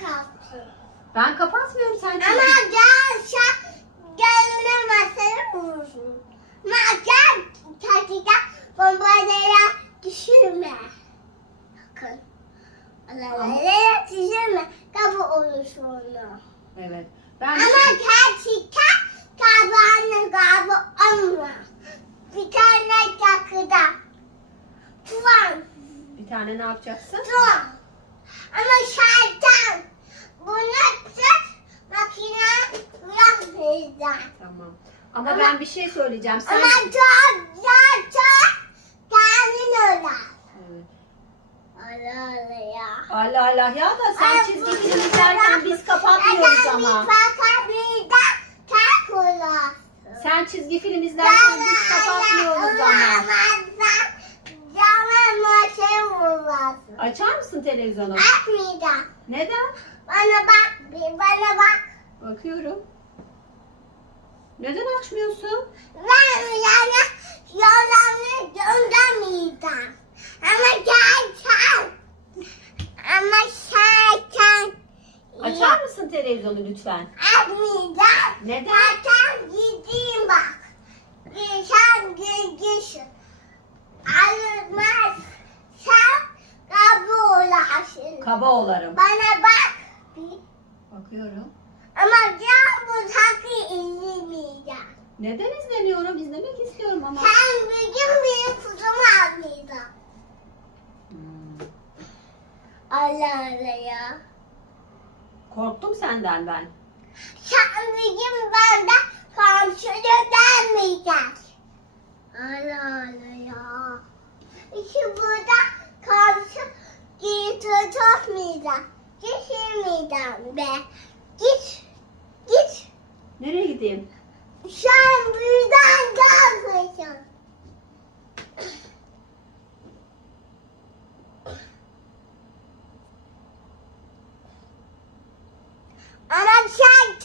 kalsın. Ben kapatmıyorum sen Ama gel sen gelme masaya vurursun. Ama gel tatıda bombalara düşürme. Bakın. Bombalara düşürme. Kapı olur sonra. Evet. Ben Ama gerçekten kabanın kabı olma. Bir tane takıda. Tuvan. bir tane ne yapacaksın? Tuvan. Ama şeytan. Bunu tut. Makine yapmayacak. Tamam. Ama, Ama- ben bir şey söyleyeceğim. Sen... Ama çok çok çok kendin öyle. Evet. Allah Allah ya. Allah Allah ya da sen Ay, çizgi bu film izlerken biz kapatmıyoruz ama. bir fakat bir de olur. Sen çizgi film izlerken biz kapatmıyoruz ama. Vurmasın. Açar mısın televizyonu? Açmayacağım. Neden? Bana bak, bana bak. Bakıyorum. Neden açmıyorsun? Ben yani yollarını göndermeyeceğim. Ama gerçekten. Ama şeytan. Açar mısın televizyonu lütfen? Açmayacağım. Neden? Zaten gideyim bak. Sen gidişin. Ayrılmaz. Sen kabul olasın. Kaba olarım. Bana bak. bir. Bakıyorum. Ama ya bu takı izlemeyeceğim. Neden izlemiyorum? İzlemek istiyorum ama. Sen bugün benim kuzumu almayacaksın. Hmm. Allah Allah ya. Korktum senden ben. Sen bugün bende komşuyu gelmeyeceksin. Allah Allah ya. İşte burada komşu giysi tutmayacak. Geçirmeyeceğim be. Git. Git. Nereye gideyim? Sen buradan gelmeyeceksin. Ama sen